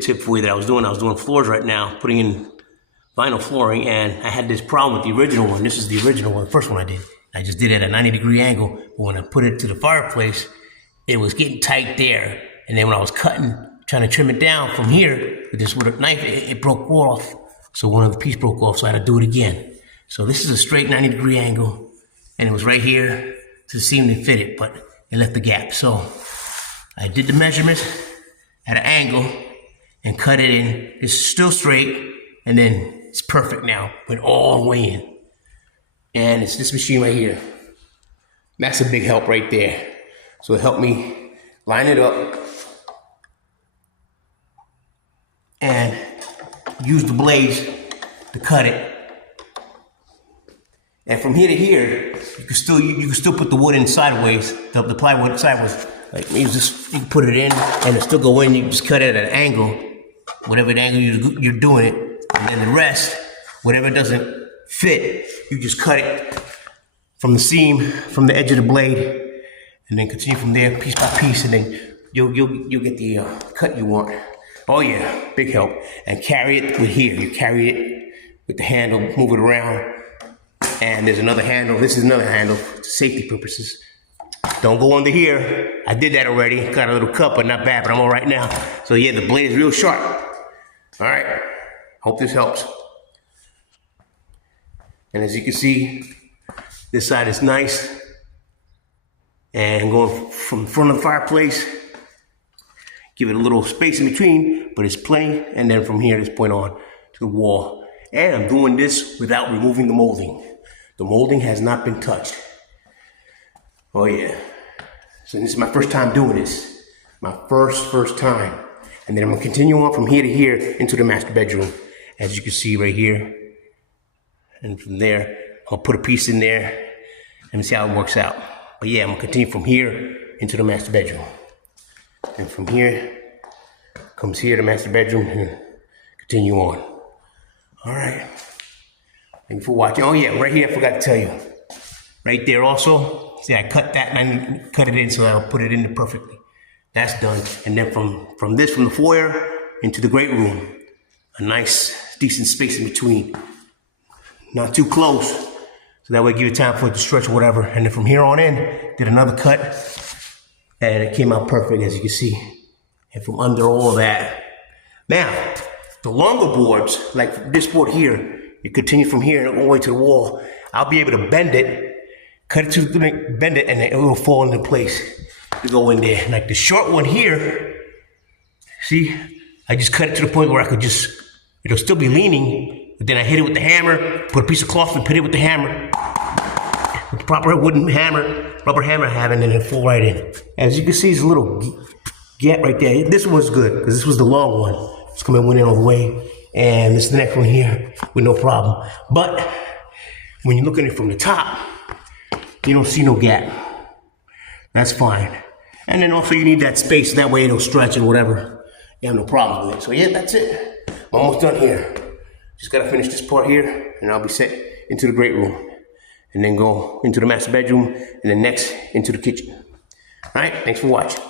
Tip for you that I was doing floors right now, putting in vinyl flooring, and I had this problem with the original one. This is the original one, the first one I did. I just did it at a 90-degree angle, but when I put it to the fireplace, it was getting tight there, and then when I was cutting, trying to trim it down from here with a knife, it broke off. So one of the pieces broke off, so I had to do it again. So this is a straight 90-degree angle, and it was right here to seam to fit it, but it left the gap. So I did the measurements at an angle and cut it in. It's still straight, and then it's perfect now. Went all the way in. And it's this machine right here. That's a big help right there. So it helped me line it up and use the blades to cut it. And from here to here, you can still put the wood in sideways, the plywood sideways. Like you can put it in and it'll still go in. You can just cut it at an angle, whatever the angle you're doing it. And then the rest, whatever doesn't fit, you just cut it from the seam, from the edge of the blade, and then continue from there piece by piece, and then you'll get the cut you want. Oh yeah, big help. And carry it with here. You carry it with the handle, move it around. And there's another handle. This is another handle for safety purposes. Don't go under here. I did that already. Got a little cut, but not bad, but I'm all right now. So yeah, the blade is real sharp. All right. Hope this helps. And as you can see, this side is nice. And going from front of the fireplace, give it a little space in between, but it's plenty. And then from here, this point on to the wall. And I'm doing this without removing the molding. The molding has not been touched. Oh yeah. So this is my first time doing this. My first time. And then I'm gonna continue on from here to here into the master bedroom. As you can see right here. And from there, I'll put a piece in there and see how it works out. But yeah, I'm gonna continue from here into the master bedroom. And from here, comes here to master bedroom and continue on. All right. Thank you for watching. Oh yeah, right here, I forgot to tell you. Right there also, see I cut that and I cut it in so I'll put it in there perfectly. That's done. And then from the foyer into the great room, a nice, decent space in between. Not too close, so that way give you time for it to stretch or whatever. And then from here on in, did another cut, and it came out perfect, as you can see. And from under all of that. Now, the longer boards, like this board here, you continue from here and all the way to the wall. I'll be able to bend it, cut it to bend it, and then it will fall into place to go in there. Like the short one here, see, I just cut it to the point where I could it'll still be leaning, but then I hit it with the hammer, put a piece of cloth and hit it with the hammer, with the proper wooden hammer, rubber hammer I have, and then it'll fall right in. As you can see, there's a little gap right there. This one was good, because this was the long one. It's coming in all the way. And this is the next one here with no problem. But when you're looking at it from the top, you don't see no gap. That's fine. And then also you need that space, that way it'll stretch and whatever. You have no problem with it. So yeah, that's it. I'm almost done here. Just gotta finish this part here and I'll be set into the great room. And then go into the master bedroom and then next into the kitchen. All right, thanks for watching.